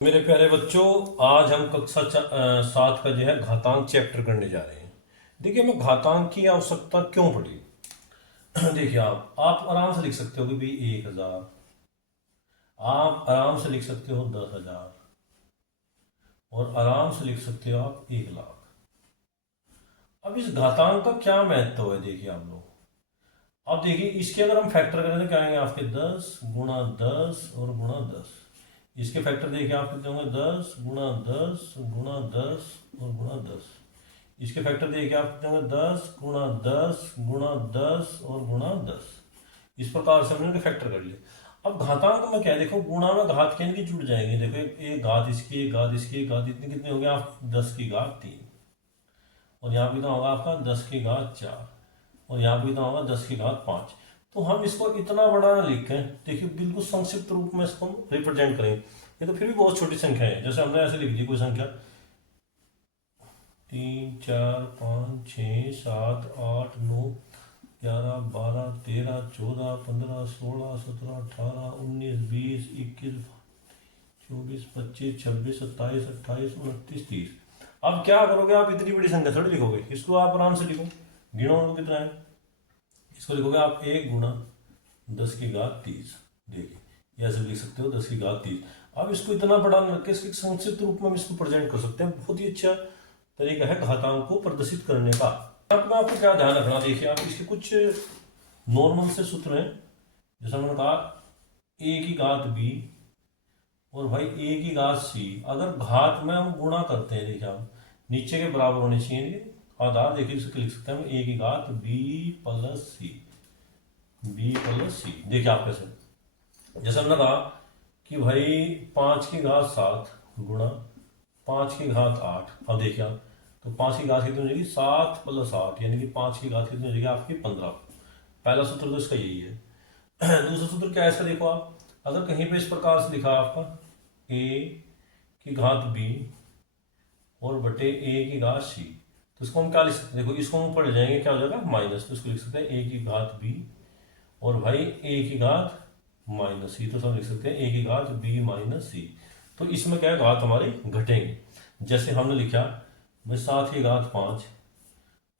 मेरे प्यारे बच्चों, आज हम कक्षा 7 का जो है घातांक चैप्टर करने जा रहे हैं। देखिए, हमें घातांक की आवश्यकता क्यों पड़ी। देखिए, आप आराम से लिख सकते हो कि भाई 1000, आप आराम से लिख सकते हो 10,000 और आराम से लिख सकते हो आप 1,00,000। अब इस घातांक का क्या महत्व है, देखिए आप लोग। अब देखिए, इसके अगर हम फैक्टर करें तो क्या आएंगे आपके 10 × 10 और ×10। इसके फैक्टर देखिए आप कितने होंगे, 10 × 10 × 10 और ×10। इसके फैक्टर देखिए आप कितने होंगे, 10 × 10 × 10 और ×10। इस प्रकार से हमने इनके फैक्टर कर लिए। अब घातांक में क्या है, देखो गुणा में घात के इनकी जुड़ जाएंगे। देखो एक घात इसकी, एक घात इसकी, एक घात इतनी कितनी हो गया आप 10 की घात 3। और यहाँ कितना होगा आपका 10 की घात 4। और यहाँ पे कितना होगा 10 की घात 5। तो हम इसको इतना बड़ा ना लिखें, देखिए बिल्कुल संक्षिप्त रूप में इसको हम रिप्रेजेंट करेंगे। ये तो फिर भी बहुत छोटी संख्या है, जैसे हमने ऐसे लिख दी कोई संख्या 3 4 5 6 7 8 9 11 12 13 14 15 16 17 18 19 20 21 24 25 26 27 28 29 30। अब क्या करोगे आप, इतनी बड़ी संख्या थोड़ी लिखोगे, इसको आप आराम से लिखो। गिनो कितना है, इसको लिखोगे आप 1 × 10 की घात 30। देखिए, ये ऐसे लिख सकते हो 10 की घात 30। अब इसको इतना बड़ा न करके इसके संक्षिप्त रूप में हम इसको प्रेजेंट कर सकते हैं। बहुत ही अच्छा तरीका है घातांक को प्रदर्शित करने का। आपको क्या ध्यान रखना, देखिए आप इसके कुछ नॉर्मल से सूत्र हैं। जैसा मैंने कहा a की घात b और भाई a की घात c। अगर घात में हम गुणा करते हैं, देखिए हम नीचे के बराबर होने चाहिए आधार। देखिए इसको लिख सकते हैं हम a की घात b+c। देखिए आप कैसे, जैसे हमने कहा कि भाई 5 की घात 7 गुणा 5 की घात 8। अब देखिए आप, तो 5 की घात कितनी हो जाएगी 7+8, यानी कि 5 की घात कितनी हो जाएगी आपकी 15। पहला सूत्र तो इसका यही है। दूसरा सूत्र क्या है इसका, देखो आप अगर कहीं पे इस प्रकार से लिखा आपका a की घात b और बटे a की घात c, तो इसको हम क्या लिख सकते हैं, देखो इसको हम पढ़ जाएंगे क्या हो जाएगा माइनस। तो इसको लिख सकते हैं a की घात b और भाई a की घात -c। तो हम लिख सकते हैं a की घात b-c। तो इसमें क्या है, घात हमारी घटेंगे। जैसे हमने लिखा भाई 7 की घात 5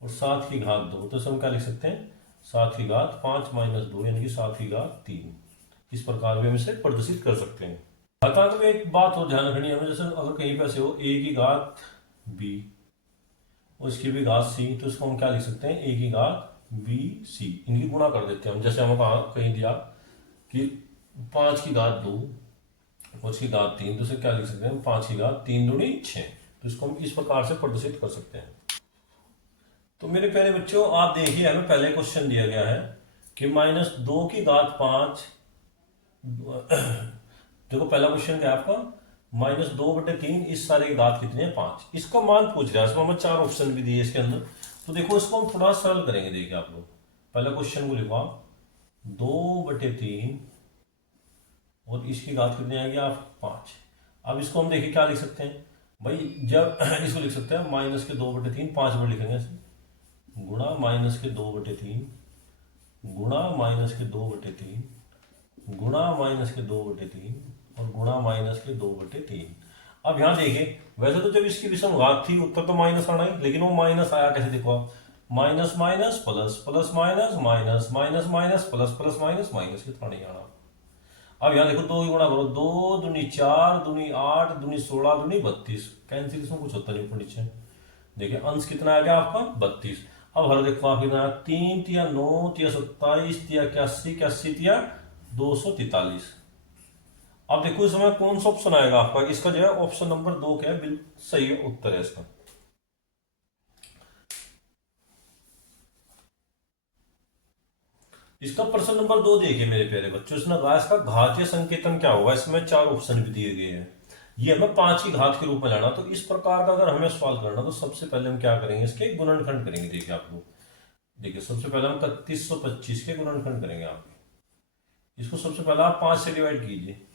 और 7 की घात 2, तो हम क्या लिख सकते हैं 7 की घात 5 - 2, यानी कि 7 की घात 3। इस प्रकार भी हम इसे प्रदर्शित कर सकते हैं। घातांक में एक बात और ध्यान रखनी है हमें, जैसे अगर कहीं पे ऐसे हो a की घात b और इसकी भी घात c, तो इसको हम क्या लिख सकते हैं a की घात b c। इनकी गुणा कर देते हैं हम। जैसे हमें कहा कहीं दिया कि 5 की घात 2 और उसकी घात 3, तो इसे क्या लिख सकते हैं 5 की घात 3×6। तो इसको हम इस प्रकार से प्रदर्शित कर सकते हैं। तो मेरे प्यारे बच्चों, आप देखिए हमें पहले क्वेश्चन दिया गया है कि -2 की घात 5। देखो पहला क्वेश्चन क्या है आपका, -2/3, इस सारे की घात कितनी है 5। इसका मान पूछ रहा है, इसमें हमें 4 ऑप्शन भी दिए इसके अंदर। तो देखो इसको हम थोड़ा सरल करेंगे। देखिए आप लोग पहले क्वेश्चन को लिखो आप 2/3 और इसकी घात कितनी आएगी आप 5। अब इसको हम देखिए क्या लिख सकते हैं भाई, जब इसको लिख सकते हैं -2/3, 5 बार लिखेंगे इसे, गुणा -2/3 गुणा -2/3 गुणा -2/3 और गुणा -2/3। अब यहाँ देखिए, वैसे तो जब इसकी विषम घात थी उत्तर तो माइनस आना ही, लेकिन वो माइनस आया कैसे, देखो आप minus minus plus plus minus minus minus minus plus plus minus minus, कितना नहीं आना। अब यहाँ देखो 2 की गुणा करो, 2×4 × 8 × 16 × 32। कैंसिल, इसमें कुछ होता नहीं ऊपर नीचे। देखिए अंश कितना आ गया आपका 32। अब हर देखो आप कितना 3×3 = 9, 3×27 = 81, 81 × 243। अब देखो इसमें कौन सा ऑप्शन आएगा आपका, इसका जो है ऑप्शन नंबर 2 क्या है, बिल्कुल सही उत्तर है इसका। इसका प्रश्न नंबर 2 देखिए मेरे प्यारे बच्चों, इसने कहा इसका घातीय संकेतन क्या होगा। इसमें 4 ऑप्शन भी दिए गए हैं। ये हमें 5 की घात के रूप में लाना। तो इस प्रकार का अगर हमें सवाल करना, तो सबसे पहले हम क्या करेंगे, इसके गुणनखंड करेंगे। देखिए आप लोग, देखिए सबसे पहले हम 3125 के गुणनखंड करेंगे। आप इसको सबसे पहले आप 5 से डिवाइड कीजिए।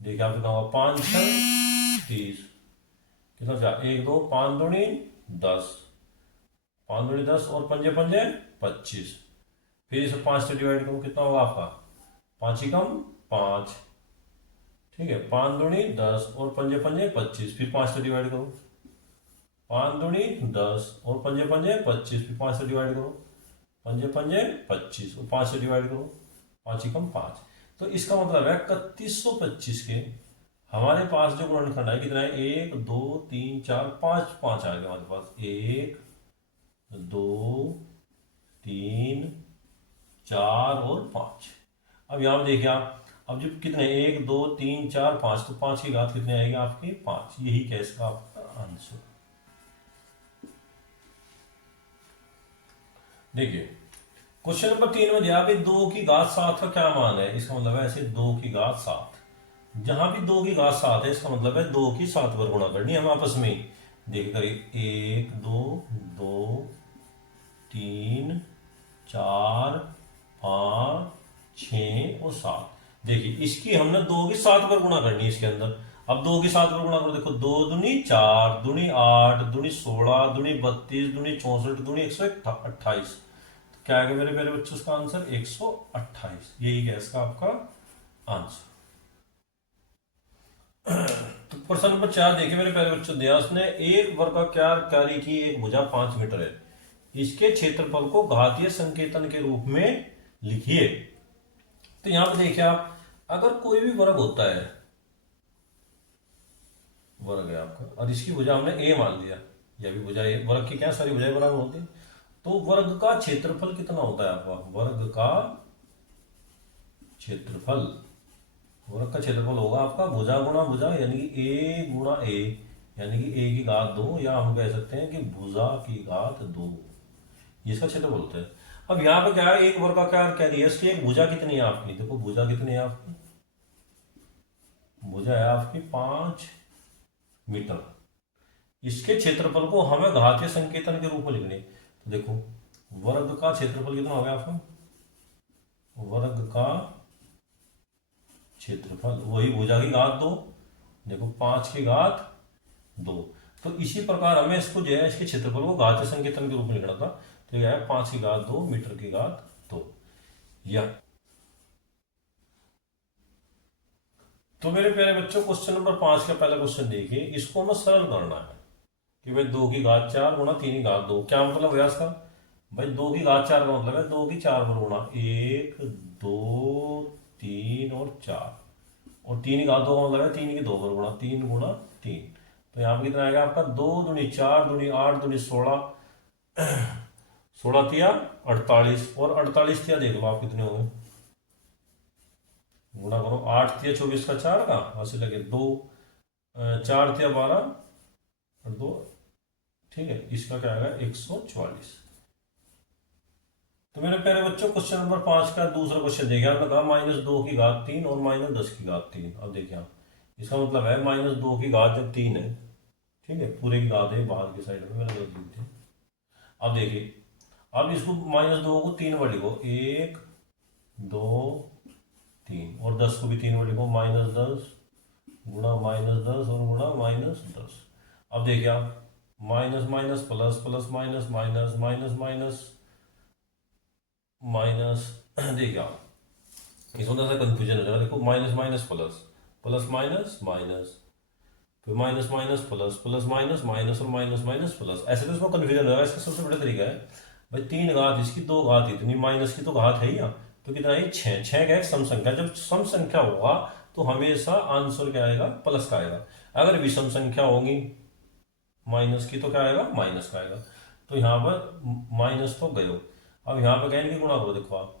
देखिए आप कितना होगा 5×6 = 30, कितना क्या 1 2 5 दूनी 10, 5 दूनी 10 और 5 पंजे 25। फिर इसे 5 से डिवाइड करो, कितना होगा आपका 5 × 5 ठीक है, 5 दूनी 10 और पंजे पंजे 25, फिर 5 से डिवाइड करो। 5 दूनी 10 और पंजे पंजे 25, फिर 5 से डिवाइड करो। पंजे पंजे 25 और 5 से डिवाइड करो। 5 एकम 5। तो इसका मतलब है 3125 के हमारे पास जो गुणनखंड है कितना है, 1 2 3 4 5, 5 आ गया हमारे पास। 1 2 3 4 और 5। अब यहाँ देखिए आप, अब जब कितने 1 2 3 4 5, तो 5 की घात कितने आएगी आपकी 5। यही कैस का आपका आंसर। देखिए क्वेश्चन नंबर 3 में दिया भाई 2 की घात 7 का क्या मान है। इसका मतलब है ऐसे 2 की घात 7, जहां भी 2 की घात 7 है इसका मतलब है 2 की 7 पर गुणा करनी है हम आपस में। देखिए करिए 1 2 2 3 4 5 6 और 7। देखिए इसकी हमने 2 की 7 पर गुणा करनी है इसके अंदर। अब 2 की 7 पर गुणा करो, देखो 2 दूनी 4 दूनी 8 दूनी 16 दूनी 32 दूनी 64 दूनी 128। क्या आएगा मेरे प्यारे बच्चों इसका आंसर 128। यही है इसका आपका आंसर। तो प्रश्न नंबर 4 देखिए मेरे प्यारे बच्चों, दिया उसने एक वर्गाकार क्यारी की एक भुजा 5 मीटर है, इसके क्षेत्रफल को घातीय संकेतन के रूप में लिखिए। तो यहां पर देखिए आप, अगर कोई भी वर्ग होता है, वर्ग है आपका और इसकी भुजा हमने ए मान लिया, यह भी भुजा ए, वर्ग की क्या सारी भुजाएं बराबर होती है, तो वर्ग का क्षेत्रफल कितना होता है आपका, वर्ग का क्षेत्रफल, वर्ग का क्षेत्रफल होगा आपका भुजा गुणा भुजा, यानी कि ए गुणा ए, यानी कि ए की घात 2, या हम कह सकते हैं कि भुजा की घात 2, ये इसका क्षेत्रफल होता है। अब यहाँ पे क्या है, एक वर्गाकार कह दिया, इसकी एक भुजा कितनी है आपकी, देखो भुजा कितनी है आपकी, भुजा है आपकी 5 मीटर। इसके क्षेत्रफल को हमें घातीय संकेतन के रूप में लिखने, तो देखो वर्ग का क्षेत्रफल कितना हो गया आपका, वर्ग का क्षेत्रफल वही भुजा की घात 2, देखो 5 की घात 2। तो इसी प्रकार हमें इसको जो है इसके क्षेत्रफल को घातीय संकेतन के रूप में लिखना था, तो यह है 5 की घात 2 मीटर की घात 2। यह तो मेरे प्यारे बच्चों क्वेश्चन नंबर 5 का पहला क्वेश्चन देखिए, इसको हमें सरल करना है कि भाई 2 की घात 4 गुणा 3 की घात 2, क्या मतलब है इसका, भाई 2 की घात 4 का मतलब है 2 की 4 पर गुणा, 1 2 3 और 4, और 3 की घात 2 का मतलब है 3 की 2 पर गुणा, 3 गुणा 3। तो यहाँ पर कितना आएगा आपका, 2 दूनी 4 दूनी 8 दूनी 16, 16 तिया 48, और 48 तिया देख लो आप कितने होंगे, गुणा करो, 8 तिया 24 का 4 का ऐसे लगे 2, 4 तिया 12 और 2, ठीक है, इसका क्या आएगा 144। तो मेरे प्यारे बच्चों क्वेश्चन नंबर 5 का दूसरा क्वेश्चन देखिए, आपने कहा -2 की घात 3 और -10 की घात 3। अब देखिए आप, इसका मतलब है -2 की घात जब 3 है, ठीक है, पूरे की घात है बाहर की साइड में, मैंने गलती की थी। अब देखिए, अब इसको -2 को 3 बार लिखो, 1 2 3, और 10 को भी 3 बार लिखो, -10 गुणा -10 और गुणा -10। अब देखिए आप, minus minus plus plus minus minus minus minus minus, देखिए आप इसमें थोड़ा सा कंफ्यूजन हो जाएगा, देखो minus minus plus, plus minus minus, फिर minus minus plus, plus minus minus और माइनस माइनस प्लस, ऐसे तो इसमें कंफ्यूजन हो जाएगा। इसका सबसे बड़ा तरीका है भाई 3 घात इसकी 2 घात इतनी, माइनस की तो घात है ही, तो कितना है 6, 6 का एक सम संख्या, जब सम संख्या होगा तो हमेशा आंसर क्या आएगा, प्लस का आएगा। अगर विषम संख्या होगी माइनस की तो क्या आएगा, माइनस का आएगा। तो यहाँ पर माइनस तो गए, अब यहाँ पर कहेंगे गुणा करो, देखो आप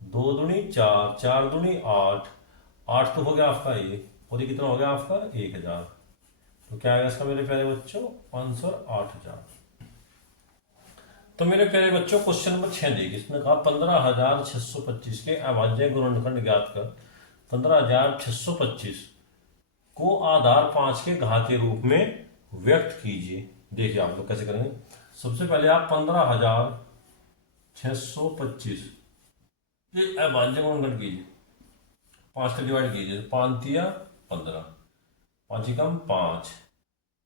2 दूनी 4, 4 दूनी 8, 8 तो हो गया आपका ये, और ये कितना हो गया आपका 1000। तो क्या आएगा इसका मेरे प्यारे बच्चों आंसर 8000। तो मेरे प्यारे बच्चों क्वेश्चन नंबर 6 देखिए, इसने कहा 15625 के अभाज्य गुणनखंड ज्ञात कर 15625 को आधार 5 के घातीय रूप में व्यक्त कीजिए। देखिए आप लोग कैसे करेंगे, सबसे पहले आप 15625 ये अभाज्य गुणनखंड कीजिए, 5 से डिवाइड कीजिए, 5 तिया 15, 5 एकम 5,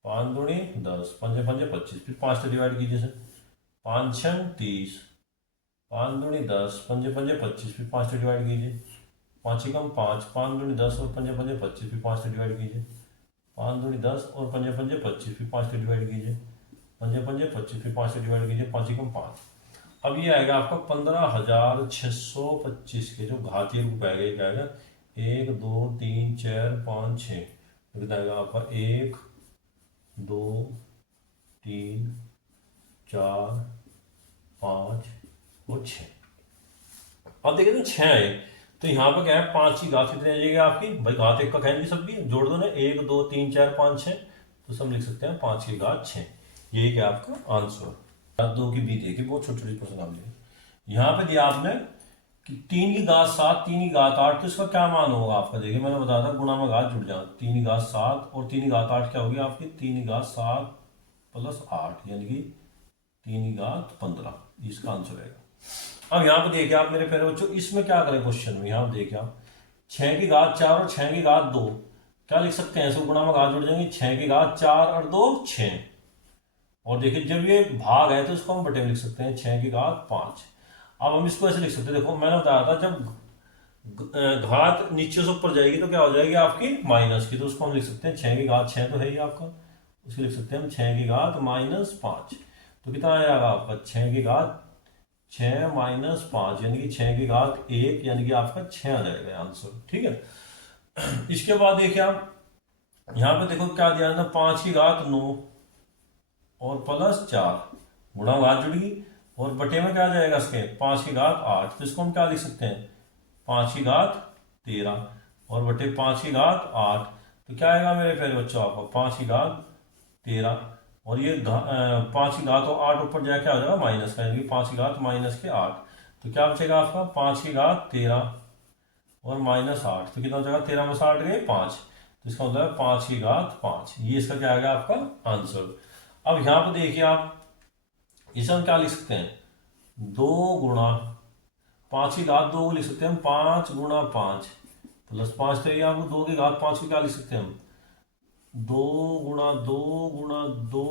5 दूनी 10, पंजे पंजे 25, फिर 5 से डिवाइड कीजिए सर, 5 छः 30, 5 दूनी 10, पंजे पंजे 25, फिर 5 से डिवाइड कीजिए, पाँच ही कम पाँच, पाँच दूनी 10 और पंजे पंजे 25, फिर 5 से डिवाइड कीजिए। 5 दूनी 10 और पंजे पंजे 25, फिर 5 से डिवाइड कीजिए। पंजे पंजे 25, फिर 5 से डिवाइड कीजिए। 5 ही कम 5। अब ये आएगा आपका 15,625 के जो घातीय रूप आएगा, ये क्या आएगा 1 2 3 4 5 6, तो कितना आएगा आपका 1 2 3 4 5 और 6। अब देखिए तो 6 है, तो यहाँ पर क्या है 5 की घात कितनी आ जाएगी आपकी भाई, घात 1 का कहेंगे सबकी जोड़ दो ना, 1 2 3 4 5 6, तो सब लिख सकते हैं 5 की घात 6। यही क्या आपका आंसर। घात 2 की बी देखिए, बहुत छोटी छोटी प्रश्न आप देखिए। यहाँ पे दिया आपने कि 3 की घात 7 3 की घात 8, तो इसका क्या मान होगा आपका, देखिए मैंने बताया था गुणा में घात जुड़ जाए। 3 की घात 7 और 3 की घात 8 क्या होगी आपकी, 3 की घात 7 प्लस 8 यानी कि 3 की घात 15, इसका आंसर रहेगा। अब यहाँ पे देखिए आप मेरे प्यारे बच्चों, इसमें क्या करें क्वेश्चन में, यहाँ पे देखिए आप 6 की घात 4 और 6 की घात 2 क्या लिख सकते हैं, इसको गुणा में घात जुड़ जाएंगे। 6 की घात 4 और 2 6, और देखिए जब ये भाग है तो इसको हम बटे में लिख सकते हैं 6 की घात 5। अब हम इसको ऐसे लिख सकते हैं, देखो मैंने बताया था जब घात नीचे से ऊपर जाएगी तो क्या हो जाएगी आपकी माइनस की, तो उसको हम लिख सकते हैं 6 की घात 6 तो है ही आपका, उसको लिख सकते हैं हम 6 की घात -5, तो कितना आएगा आपका 6 की घात 6 -5 यानी कि 6 की घात 1 यानी कि आपका 6 आ जाएगा आंसर। ठीक है, इसके बाद देखिए आप यहाँ पे देखो क्या दिया है ना, 5 की घात 9 और प्लस 4, गुणा घात जुड़ी और बटे में क्या आ जाएगा इसके 5 की घात 8, तो इसको हम क्या लिख सकते हैं 5 की घात 13 और बटे 5 की घात 8, तो क्या आएगा मेरे प्यारे बच्चों आपको 5 की घात 13, और ये 5 की घात और 8 ऊपर जाए क्या हो जाएगा माइनस का, यानी कि 5 की घात -8, तो क्या बचेगा आपका 5 की घात 13 और -8, तो कितना हो जाएगा 13 में से 8 गए 5, तो इसका मतलब है 5 की घात 5, ये इसका क्या आएगा आपका आंसर। अब यहाँ पर देखिए आप इसे हम क्या लिख सकते हैं 2 गुणा 5 की घात 2 को लिख सकते हैं हम 5 गुणा 5 प्लस 5, तो ये आपको 2 की घात 5 को क्या लिख सकते हैं हम 2 गुणा 2 गुणा 2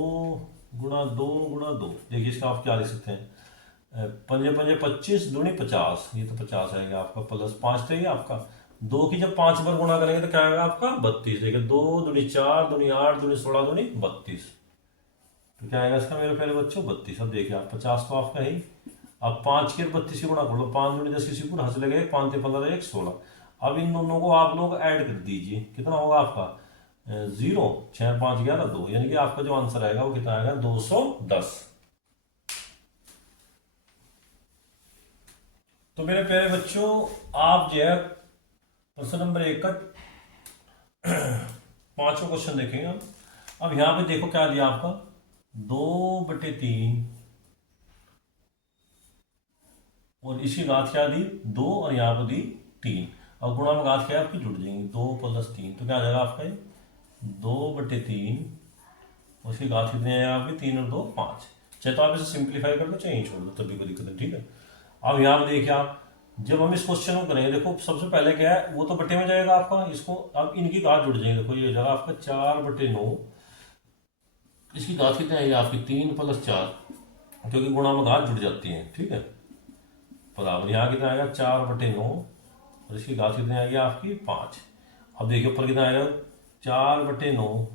गुणा 2 गुणा 2, देखिए इसका आप क्या लिख सकते हैं पंजे पंजे 25 दूनी 50, ये तो 50 आएगा आपका प्लस 5, तो ये आपका 2 की जब 5 बार गुणा करेंगे तो क्या आएगा आपका 32, देखिए 2 दूनी 4 दूनी 8 दूनी 16 दूनी 32, तो क्या आएगा इसका मेरे प्यारे बच्चों 32। अब देखिए आप 50 तो आपका ही, अब 5 के 32 से गुणा कर लो, 5 दूनी 10 किसी को हंस लगे 5 से 15 1 16, अब इन दोनों को आप लोग ऐड कर दीजिए, कितना होगा आपका 0 6 5 11 2, यानी कि आपका जो आंसर आएगा वो कितना आएगा 210। तो मेरे प्यारे बच्चों आप जो है प्रश्न नंबर 1 का 5वां क्वेश्चन देखेंगे हम। अब यहां पे देखो क्या दिया आपका 2/3 और इसकी घात क्या दी 2 और यहाँ पर दी 3, अब गुणा में घात क्या है आपकी जुड़ जाएंगी 2 + 3, तो क्या आ जाएगा आपका 2/3, उसकी घात कितनी है आपकी 3 और 2 5, चाहे तो आप इसे सिंप्लीफाई कर दो चाहे छोड़ दो तभी कोई दिक्कत नहीं। ठीक है, अब यहाँ पे देखिए आप जब हम इस क्वेश्चन को करेंगे, देखो सबसे पहले क्या है वो तो बटे में जाएगा आपका, इसको अब इनकी घात जुड़ जाएंगे, देखो ये हो जाएगा आपका 4/9, इसकी घात कितनी आएगी आपकी 3 + 4, क्योंकि गुणा में घात जुड़ जाती है। ठीक है, बराबर यहाँ कितना आएगा 4/9 और इसकी घात कितनी आएगी आपकी 5, अब देखिए ऊपर कितना आएगा 4/9,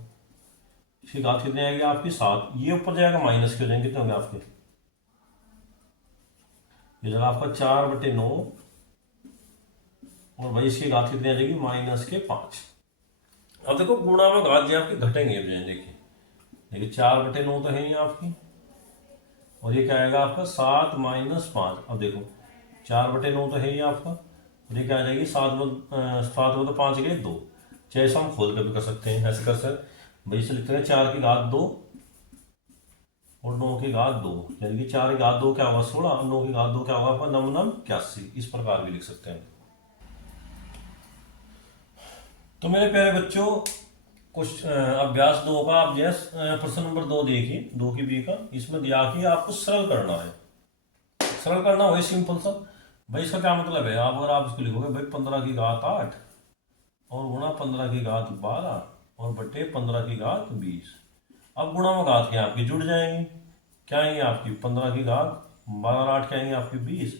इसकी घात कितनी आएगी आपकी 7, ये ऊपर जाएगा माइनस के हो जाएंगे, कितने होंगे आपके ये जगह आपका 4/9 और भाई इसकी घात कितनी आ जाएगी -5। अब देखो गुणा में घात जो आपकी घटेंगे, देखिए देखिए 4/9 तो है ही आपकी, और ये क्या आएगा आपका 7 - 5, अब देखो 4/9 तो है ही आपका, और ये क्या आ जाएगी 7 में तो 5 गए 2, चाहे ऐसा हम खोल कर भी कर सकते हैं, ऐसे कर सकते भाई इसे लिखते हैं 4 की घात 2 और 9 की घात 2, यानी कि 4 की घात 2 क्या होगा 16 और 9 की घात 2 क्या होगा आपका 9 9 81, इस प्रकार भी लिख सकते हैं। तो मेरे प्यारे बच्चों कुछ अभ्यास 2 का आप जैसे प्रश्न नंबर 2 देखिए 2 की बी का, इसमें दिया कि आपको सरल करना है, सरल करना हो सिंपल सा भाई, इसका क्या मतलब है आप अगर आप इसको लिखोगे भाई 15 की घात 8 और गुणा 15 की घात 12 और बटे 15 की घात 20, अब गुणा में घात क्या आपकी जुड़ जाएंगी, क्या आएंगे आपकी 15 की घात 12 और 8 क्या आएंगे आपकी 20,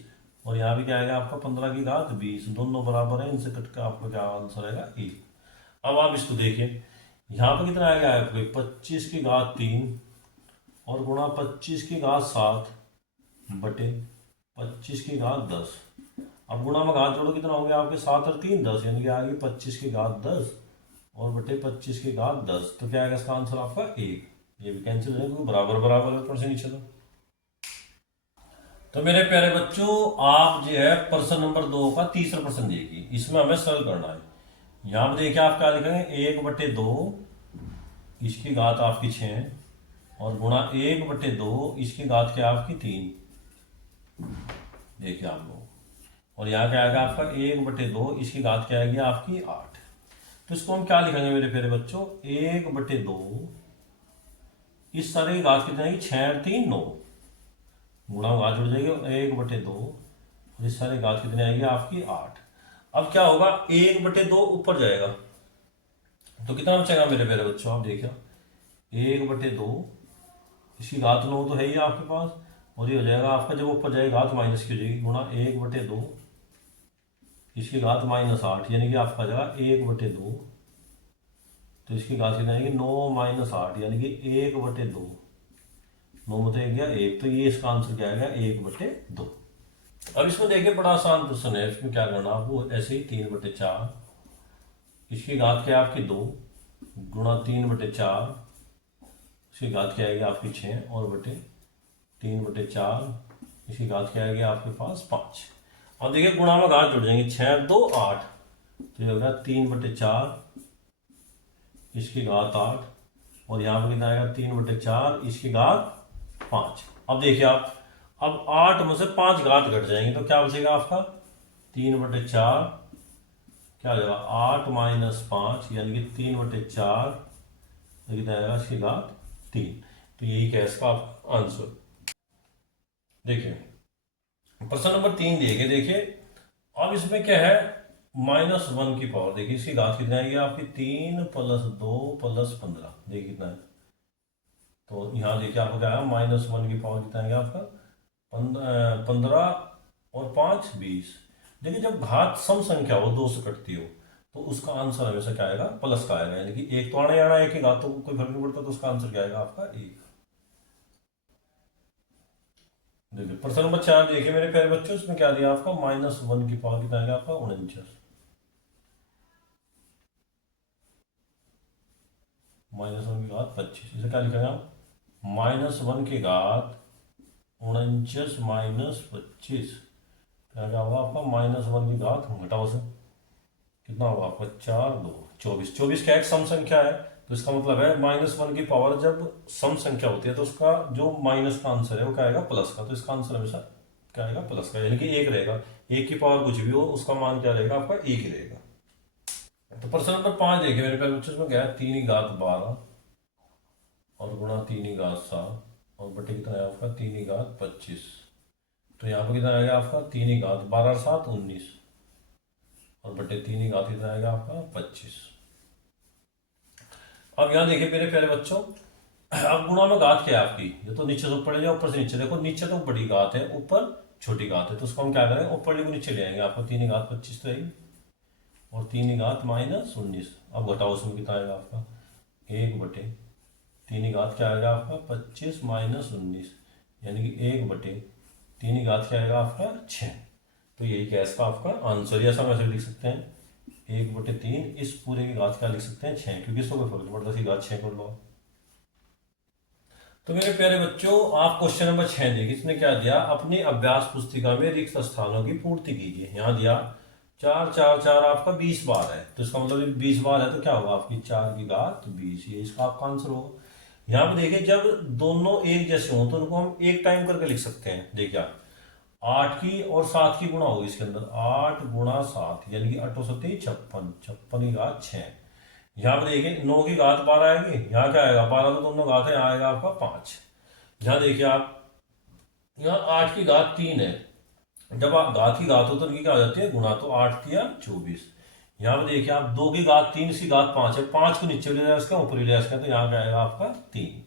और यहाँ भी क्या आएगा आपका 15 की घात 20, दोनों बराबर है, इनसे कट कर आपका क्या आंसर आएगा 1। अब आप इसको देखिए, यहाँ पर कितना आएगा आपको 25 की घात 3 और गुणा 25 की घात 7 बटे 25 की घात 10। अब गुणा में घात जोड़ो कितना हो गया आपके 7 और 3 10, यानी कि आएगी 25 की घात 10 और बटे 25 की घात 10। तो क्या आएगा इसका आंसर आपका 1। ये भी कैंसिल है क्योंकि बराबर बराबर है ऊपर से नीचे। तो मेरे प्यारे बच्चों, आप जो है प्रश्न नंबर 2 का तीसरा प्रश्न देखिए, इसमें हमें सरल करना है। यहाँ पर देखिए आप क्या लिखेंगे 1/2 इसकी घात आपकी 6 और गुणा 1/2 इसकी घात क्या आपकी 3। देखिए आप लोग, और यहाँ क्या आएगा आपका 1/2 इसकी घात क्या आएगी आपकी 8। तो इसको हम क्या लिखेंगे मेरे प्यारे बच्चों, 1/2 इस सारे की घात कितनी आएगी 6 और 3 9, गुणा घात जुड़ जाएगी 1/2 और इस सारे घात कितनी आएगी आपकी 8। अब क्या होगा 1/2 ऊपर जाएगा तो कितना बचेगा मेरे प्यारे बच्चों, आप देखिए 1/2 इसकी घात 9 तो है ही आपके पास, और ये हो जाएगा आपका जब ऊपर जाएगा घात माइनस की हो जाएगी, गुणा 1/2 इसकी घात -8, यानी कि आपका जाएगा 1/2 तो इसकी घात कितनी आएगी 9 - 8, यानी कि 1/2, 9 में तो 1 गया 1, तो ये इसका आंसर क्या आएगा 1/2। अब इसमें देखिए बड़ा आसान प्रश्न है, इसमें क्या करना आपको, ऐसे ही 3/4 इसकी घात क्या है आपकी 2 गुणा 3/4 इसकी घात क्या आएगी आपकी 6 और बटे 3/4 इसकी घात क्या आएगी आपके पास 5। अब देखिए गुणा में घात जुड़ जाएंगे 6 2 8, तो ये होगा 3/4 इसकी घात 8 और यहाँ पर कितना आएगा 3/4 इसकी घात 5। अब देखिए आप, अब 8 में से 5 घात घट जाएंगे तो क्या बचेगा आपका 3/4 क्या हो जाएगा 8 - 5, यानी कि 3/4 कितना आएगा इसकी घात 3। तो यही क्या है इसका आंसर। देखिए प्रश्न नंबर 3 देखिए अब इसमें क्या है -1 की पावर, देखिए इसकी घात कितना आएगी आपकी 3 + 2 + 15, देखिए कितना है। तो यहाँ देखिए आपको क्या है -1 की पावर कितना आएगा आपका 15 और 5 20। देखिए जब घात सम संख्या हो 2 से कटती हो तो उसका आंसर हमेशा क्या आएगा प्लस का आएगा, यानी कि 1 तो आना ही आना, एक ही घात तो कोई फर्क नहीं पड़ता, तो उसका आंसर क्या आएगा आपका 1। देखिए प्रश्न नंबर 4 देखिए मेरे प्यारे बच्चों, इसमें क्या दिया आपका -1 की पावर कितना आएगा आपका 49, -1 की घात 25, इसे क्या लिखेगा -1 की घात 49 - 25 क्या होगा आपका -1 की घात घटाओ से कितना होगा आपका 4 2 24। 24 क्या एक सम संख्या है, तो इसका मतलब है -1 की पावर जब सम संख्या होती है तो उसका जो माइनस का आंसर है वो क्या आएगा प्लस का, तो इसका आंसर हमेशा क्या आएगा प्लस का, यानी कि 1 रहेगा। 1 की पावर कुछ भी हो उसका मान क्या रहेगा आपका 1 ही रहेगा। तो प्रश्न नंबर 5 देखिए मेरे प्यारे बच्चों, इसमें क्या है 3 की घात 12 और गुणा 3 की घात 7 और बटे कितना है आपका 3 की घात 25। तो यहाँ पर कितना आएगा आपका 3 की घात 12 और 7 19 और बटे 3 की घात कितना आएगा आपका 25। अब यहाँ देखिए मेरे प्यारे बच्चों, अब गुणा में घात क्या है आपकी, ये तो नीचे से ऊपर ले जाओ ऊपर से नीचे, देखो नीचे तो बड़ी घात है ऊपर छोटी घात है, तो उसको हम क्या करेंगे ऊपर को नीचे ले आएंगे, आपको 3 की घात 25 तो आएगी और 3 की घात -19। अब घटाओ उसमें कितना आएगा आपका 1 बटे 3 की घात क्या आएगा आपका 25 - 19, यानी कि 1 बटे 3 की घात क्या आएगा आपका 6। तो यही क्या है इसका आपका आंसर, ऐसा वैसे लिख सकते हैं 1/3 इस पूरे की घात क्या लिख सकते हैं 6, क्योंकि इसको कोई फर्क नहीं पड़ता, इसकी घात 6 कर लो। तो मेरे प्यारे बच्चों आप क्वेश्चन नंबर 6 देखिए, इसने क्या दिया अपनी अभ्यास पुस्तिका में रिक्त स्थानों की पूर्ति कीजिए। यहाँ दिया 4 4 4 आपका 20 बार है, तो इसका मतलब 20 बार है तो क्या होगा आपकी 4 की घात 20, ये इसका आपका आंसर होगा। यहाँ पे देखिए जब दोनों एक जैसे हों तो उनको हम एक टाइम करके लिख सकते हैं। देखिए 8 की और 7 की गुणा होगी इसके अंदर, 8 × 7 यानी कि 8 56 56 की घात 6। यहाँ पे देखिए 9 की घात 12 आएगी, यहाँ क्या आएगा 12 तो दोनों घात है, यहाँ आएगा आपका 5। यहाँ देखिए आप यहाँ 8 की घात 3 है, जब आप घात की घात हो तो उनकी क्या हो जाती है गुणा, तो 8 तिया 24। यहाँ पे देखिए आप 2 की घात 3 इसकी घात 5 है, 5 को नीचे ले जाए इसका ऊपर ले जाए इसका, तो यहाँ क्या आएगा आपका 3।